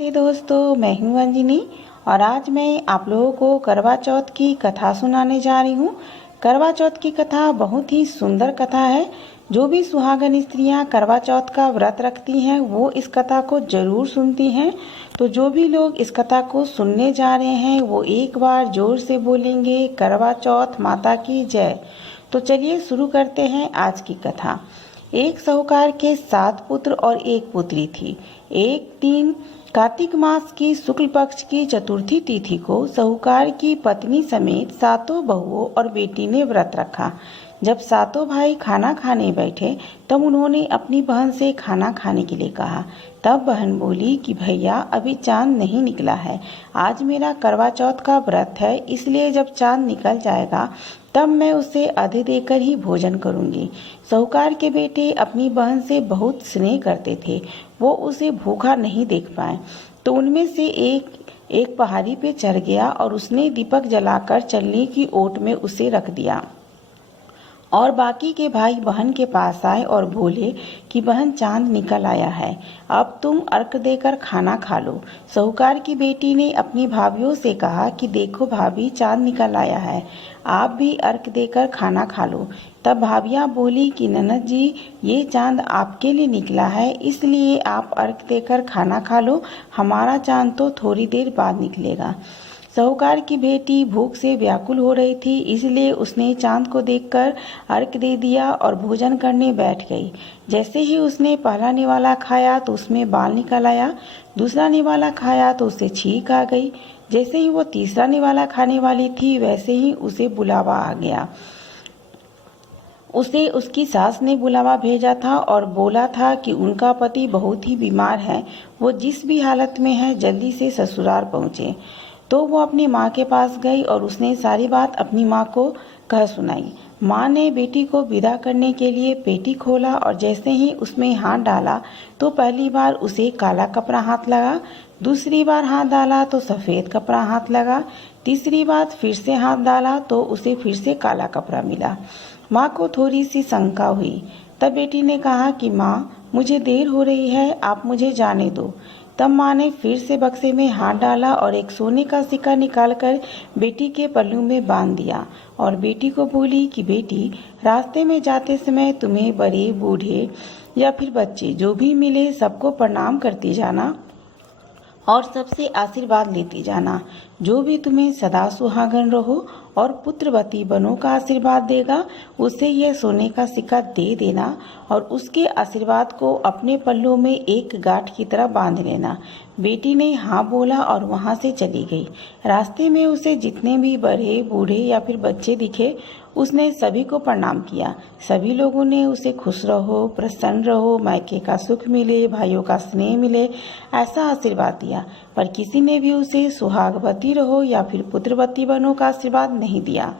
राधे दोस्तों, मैं हूँ अंजनी और आज मैं आप लोगों को करवा चौथ की कथा सुनाने जा रही हूँ। करवा चौथ की कथा बहुत ही सुंदर कथा है। जो भी सुहागन स्त्रियां करवा चौथ का व्रत रखती हैं वो इस कथा को जरूर सुनती हैं। तो जो भी लोग इस कथा को सुनने जा रहे हैं वो एक बार जोर से बोलेंगे करवा चौथ माता की जय। तो चलिए शुरू करते हैं आज की कथा। एक साहूकार के 7 पुत्र और एक पुत्री थी। एक दिन कार्तिक मास की शुक्ल पक्ष की चतुर्थी तिथि को साहूकार की पत्नी समेत 7 बहुओं और बेटी ने व्रत रखा। जब 7 भाई खाना खाने बैठे तब उन्होंने अपनी बहन से खाना खाने के लिए कहा। तब बहन बोली कि भैया अभी चांद नहीं निकला है, आज मेरा करवा चौथ का व्रत है, इसलिए जब चांद निकल जाएगा तब मैं उसे आधे देकर ही भोजन करूंगी। साहूकार के बेटे अपनी बहन से बहुत स्नेह करते थे, वो उसे भूखा नहीं देख पाए तो उनमें से एक पहाड़ी पे चढ़ गया और उसने दीपक जलाकर चलने की ओट में उसे रख दिया। और बाकी के भाई बहन के पास आए और बोले कि बहन चांद निकल आया है, अब तुम अर्घ देकर खाना खा लो। साहूकार की बेटी ने अपनी भाभियों से कहा कि देखो भाभी चांद निकल आया है, आप भी अर्घ देकर खाना खा लो। तब भाभियां बोली कि ननद जी ये चांद आपके लिए निकला है, इसलिए आप अर्घ देकर खाना खा लो, हमारा चांद तो थोड़ी देर बाद निकलेगा। साहूकार की बेटी भूख से व्याकुल हो रही थी, इसलिए उसने चांद को देखकर अर्घ दे दिया और भोजन करने बैठ गई। जैसे ही उसने पहला निवाला खाया तो उसमें बाल निकल आया, दूसरा निवाला खाया तो उसे छींक आ गई। जैसे ही वो तीसरा निवाला खाने वाली थी वैसे ही उसे बुलावा आ गया। उसे उसकी सास ने बुलावा भेजा था और बोला था कि उनका पति बहुत ही बीमार है, वो जिस भी हालत में है जल्दी से ससुराल पहुँचे। तो वो अपनी माँ के पास गई और उसने सारी बात अपनी माँ को कह सुनाई। माँ ने बेटी को विदा करने के लिए पेटी खोला और जैसे ही उसमें हाथ डाला तो पहली बार उसे काला कपड़ा हाथ लगा, दूसरी बार हाथ डाला तो सफ़ेद कपड़ा हाथ लगा, तीसरी बार फिर से हाथ डाला तो उसे फिर से काला कपड़ा मिला। माँ को थोड़ी सी शंका हुई। तब बेटी ने कहा कि माँ मुझे देर हो रही है, आप मुझे जाने दो। तब माँ ने फिर से बक्से में हाथ डाला और एक सोने का सिक्का निकालकर बेटी के पल्लू में बांध दिया और बेटी को बोली कि बेटी रास्ते में जाते समय तुम्हें बड़े बूढ़े या फिर बच्चे जो भी मिले सबको प्रणाम करती जाना और सबसे आशीर्वाद लेती जाना। जो भी तुम्हें सदा सुहागन रहो और पुत्रवती बनो का आशीर्वाद देगा उसे यह सोने का सिक्का दे देना और उसके आशीर्वाद को अपने पल्लू में एक गांठ की तरह बांध लेना। बेटी ने हाँ बोला और वहाँ से चली गई। रास्ते में उसे जितने भी बड़े बूढ़े या फिर बच्चे दिखे उसने सभी को प्रणाम किया। सभी लोगों ने उसे खुश रहो, प्रसन्न रहो, मायके का सुख मिले, भाइयों का स्नेह मिले ऐसा आशीर्वाद दिया, पर किसी ने भी उसे सुहागवती रहो या फिर पुत्रवती बनो का आशीर्वाद नहीं दिया।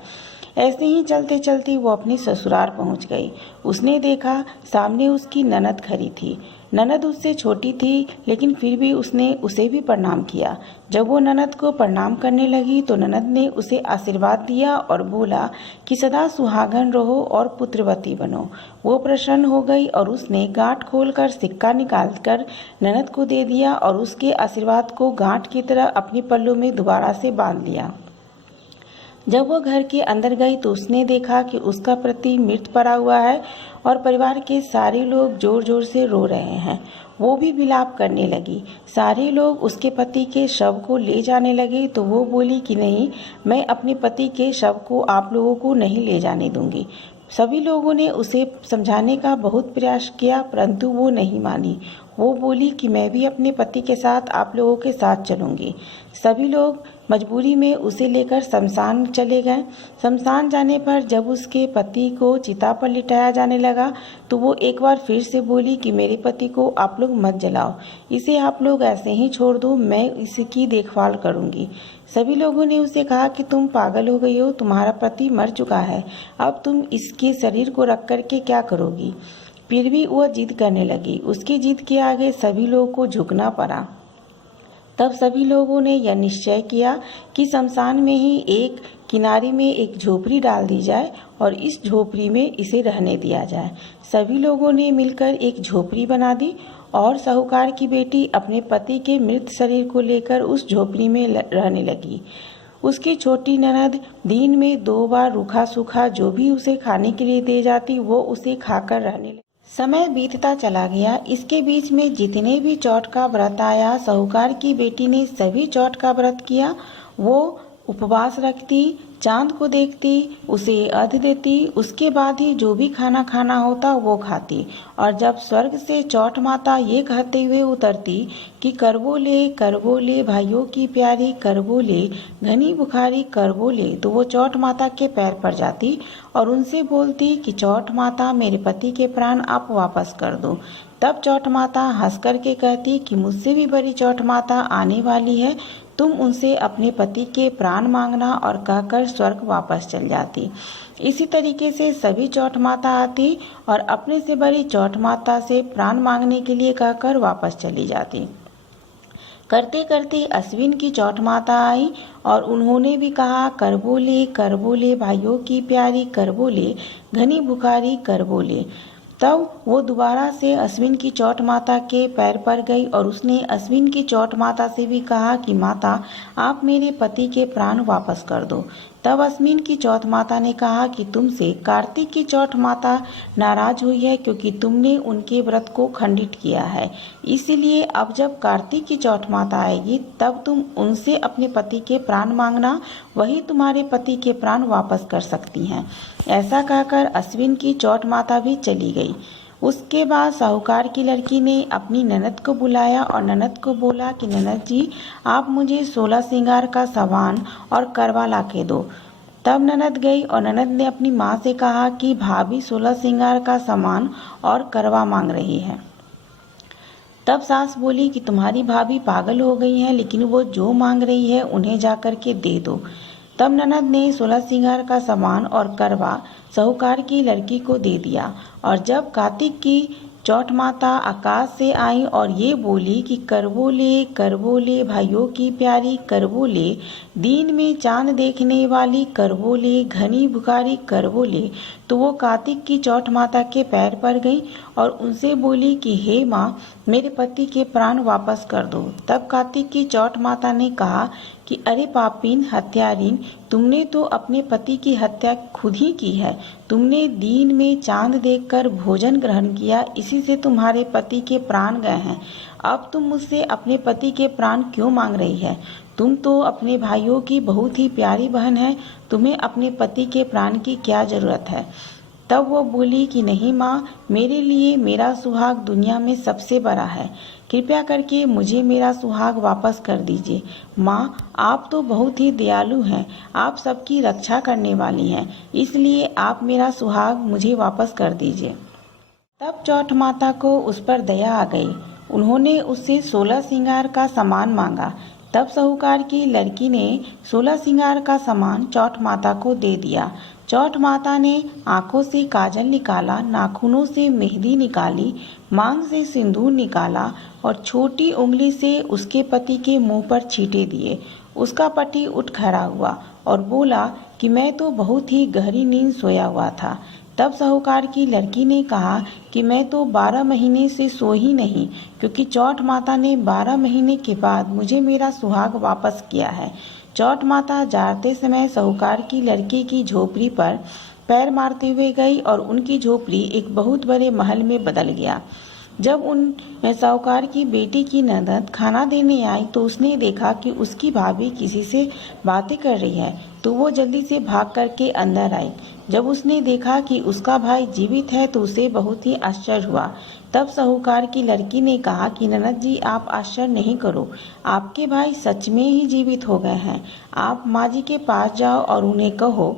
ऐसे ही चलते चलते वो अपनी ससुराल पहुंच गई। उसने देखा सामने उसकी ननद खड़ी थी। ननद उससे छोटी थी लेकिन फिर भी उसने उसे भी प्रणाम किया। जब वो ननद को प्रणाम करने लगी तो ननद ने उसे आशीर्वाद दिया और बोला कि सदा सुहागन रहो और पुत्रवती बनो। वो प्रसन्न हो गई और उसने गांठ खोलकर सिक्का निकालकर ननद को दे दिया और उसके आशीर्वाद को गांठ की तरह अपने पल्लू में दोबारा से बांध लिया। जब वो घर के अंदर गई तो उसने देखा कि उसका पति मृत पड़ा हुआ है और परिवार के सारे लोग जोर जोर से रो रहे हैं। वो भी विलाप करने लगी। सारे लोग उसके पति के शव को ले जाने लगे तो वो बोली कि नहीं, मैं अपने पति के शव को आप लोगों को नहीं ले जाने दूंगी। सभी लोगों ने उसे समझाने का बहुत प्रयास किया परंतु वो नहीं मानी। वो बोली कि मैं भी अपने पति के साथ आप लोगों के साथ चलूंगी। सभी लोग मजबूरी में उसे लेकर शमशान चले गए। शमशान जाने पर जब उसके पति को चिता पर लिटाया जाने लगा तो वो एक बार फिर से बोली कि मेरे पति को आप लोग मत जलाओ, इसे आप लोग ऐसे ही छोड़ दो, मैं इसकी देखभाल करूंगी। सभी लोगों ने उसे कहा कि तुम पागल हो गई हो, तुम्हारा पति मर चुका है, अब तुम इसके शरीर को रख करके क्या करोगी। फिर भी वह जिद करने लगी। उसकी जिद के आगे सभी लोगों को झुकना पड़ा। तब सभी लोगों ने यह निश्चय किया कि शमशान में ही एक किनारे में एक झोपड़ी डाल दी जाए और इस झोपड़ी में इसे रहने दिया जाए। सभी लोगों ने मिलकर एक झोपड़ी बना दी और साहूकार की बेटी अपने पति के मृत शरीर को लेकर उस झोपड़ी में रहने लगी। उसकी छोटी ननद दिन में 2 बार रूखा सूखा जो भी उसे खाने के लिए दे जाती वो उसे खाकर रहने लगी। समय बीतता चला गया। इसके बीच में जितने भी चौथ का व्रत आया, साहूकार की बेटी ने सभी चौथ का व्रत किया। वो उपवास रखती, चांद को देखती, उसे अर्घ देती, उसके बाद ही जो भी खाना खाना होता वो खाती। और जब स्वर्ग से चौथ माता ये कहते हुए उतरती कि करवो ले भाइयों की प्यारी, करवो ले घनी बुखारी, करवो ले, तो वो चौथ माता के पैर पर जाती और उनसे बोलती कि चौथ माता मेरे पति के प्राण आप वापस कर दो। तब चौथ माता हंस कर के कहती कि मुझसे भी बड़ी चौथ माता आने वाली है, तुम उनसे अपने पति के प्राण मांगना, और कहकर स्वर्ग वापस चल जाती। इसी तरीके से सभी चौथ माता आती और अपने से बड़ी चौथ माता से प्राण मांगने के लिए कहकर वापस चली जाती। करते करते अश्विन की चौथ माता आई और उन्होंने भी कहा करवो ले भाइयों की प्यारी, करवो ले घनी बुखारी, करवो ले। तब वो दोबारा से अश्विन की चौथ माता के पैर पर गई और उसने अश्विन की चौथ माता से भी कहा कि माता आप मेरे पति के प्राण वापस कर दो। तब अश्विन की चौथ माता ने कहा कि तुमसे कार्तिक की चौथ माता नाराज हुई है क्योंकि तुमने उनके व्रत को खंडित किया है। इसीलिए अब जब कार्तिक की चौथ माता आएगी तब तुम उनसे अपने पति के प्राण मांगना, वही तुम्हारे पति के प्राण वापस कर सकती हैं। ऐसा कहकर अश्विन की चौथ माता भी चली गई। उसके बाद साहूकार की लड़की ने अपनी ननद को बुलाया और ननद को बोला कि ननद जी आप मुझे 16 श्रृंगार का सामान और करवा ला के दो। तब ननद गई और ननद ने अपनी माँ से कहा कि भाभी 16 श्रृंगार का सामान और करवा मांग रही है। तब सास बोली कि तुम्हारी भाभी पागल हो गई है, लेकिन वो जो मांग रही है उन्हें जाकर के दे दो। तब ननद ने 16 श्रृंगार का सामान और करवा साहूकार की लड़की को दे दिया। और जब कार्तिक की चौथ माता आकाश से आई और ये बोली कि करवो ले भाइयों की प्यारी, करवो ले दिन में चांद देखने वाली, करवो ले घनी बुखारी, करवो ले, तो वो कार्तिक की चौथ माता के पैर पर गई और उनसे बोली कि हे माँ मेरे पति के प्राण वापस कर दो। तब कार्तिक की चौथ माता ने कहा कि अरे पापीन हत्यारीन, तुमने तो अपने पति की हत्या खुद ही की है। तुमने दिन में चांद देखकर भोजन ग्रहण किया, इसी से तुम्हारे पति के प्राण गए हैं। अब तुम मुझसे अपने पति के प्राण क्यों मांग रही है? तुम तो अपने भाइयों की बहुत ही प्यारी बहन है, तुम्हें अपने पति के प्राण की क्या जरूरत है? तब वो बोली कि नहीं माँ, मेरे लिए मेरा सुहाग दुनिया में सबसे बड़ा है, कृपया करके मुझे मेरा सुहाग वापस कर दीजिए। माँ आप तो बहुत ही दयालु हैं, आप सबकी रक्षा करने वाली हैं, इसलिए आप मेरा सुहाग मुझे वापस कर दीजिए। तब चौथ माता को उस पर दया आ गई। उन्होंने उससे 16 श्रृंगार का सामान मांगा। तब साहूकार की लड़की ने 16 श्रृंगार का सामान चौथ माता को दे दिया। चौथ माता ने आंखों से काजल निकाला, नाखूनों से मेहंदी निकाली, मांग से सिंदूर निकाला और छोटी उंगली से उसके पति के मुंह पर छींटे दिए। उसका पति उठ खड़ा हुआ और बोला कि मैं तो बहुत ही गहरी नींद सोया हुआ था। तब साहूकार की लड़की ने कहा कि मैं तो 12 महीने से सो ही नहीं, क्योंकि चौथ माता ने 12 महीने के बाद मुझे मेरा सुहाग वापस किया है। चौथ माता जाते समय साहूकार की लड़की की झोपड़ी पर पैर मारते हुए गई और उनकी झोपड़ी एक बहुत बड़े महल में बदल गया। जब उन साहूकार की बेटी की ननद खाना देने आई तो उसने देखा कि उसकी भाभी किसी से बातें कर रही है, तो वो जल्दी से भाग करके अंदर आई। जब उसने देखा कि उसका भाई जीवित है तो उसे बहुत ही आश्चर्य हुआ। तब साहूकार की लड़की ने कहा कि ननद जी आप आश्चर्य नहीं करो, आपके भाई सच में ही जीवित हो गए हैं। आप माँ जी के पास जाओ और उन्हें कहो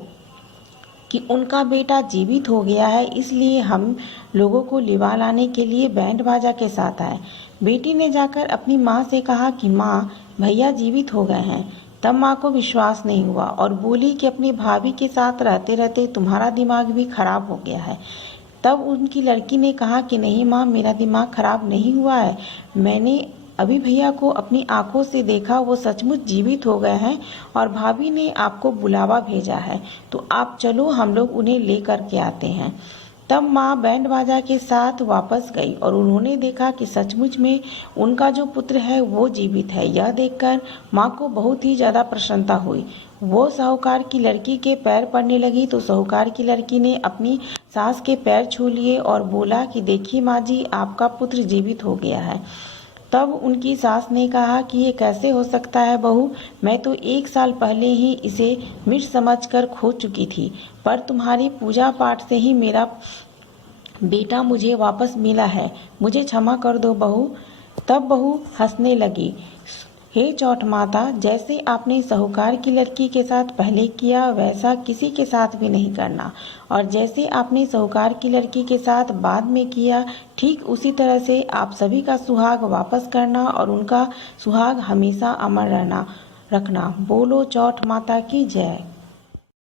कि उनका बेटा जीवित हो गया है, इसलिए हम लोगों को लिवा लाने के लिए बैंड बाजा के साथ आए। बेटी ने जाकर अपनी माँ से कहा कि माँ भैया जीवित हो गए हैं। तब माँ को विश्वास नहीं हुआ और बोली कि अपनी भाभी के साथ रहते रहते तुम्हारा दिमाग भी खराब हो गया है। तब उनकी लड़की ने कहा कि नहीं माँ, मेरा दिमाग खराब नहीं हुआ है, मैंने अभी भैया को अपनी आंखों से देखा, वो सचमुच जीवित हो गए हैं और भाभी ने आपको बुलावा भेजा है, तो आप चलो हम लोग उन्हें ले करके आते हैं। तब माँ बैंड बाजा के साथ वापस गई और उन्होंने देखा कि सचमुच में उनका जो पुत्र है वो जीवित है। यह देखकर माँ को बहुत ही ज़्यादा प्रसन्नता हुई। वो साहूकार की लड़की के पैर पड़ने लगी तो साहूकार की लड़की ने अपनी सास के पैर छू लिए और बोला कि देखिए माँ जी, आपका पुत्र जीवित हो गया है। तब उनकी सास ने कहा कि ये कैसे हो सकता है बहू, मैं तो 1 साल पहले ही इसे मृत समझकर खो चुकी थी, पर तुम्हारी पूजा पाठ से ही मेरा बेटा मुझे वापस मिला है, मुझे क्षमा कर दो बहू। तब बहू हंसने लगी। हे चौठ माता, जैसे आपने साहूकार की लड़की के साथ पहले किया वैसा किसी के साथ भी नहीं करना, और जैसे आपने साहूकार की लड़की के साथ बाद में किया ठीक उसी तरह से आप सभी का सुहाग वापस करना और उनका सुहाग हमेशा अमर रखना। बोलो चौठ माता की जय।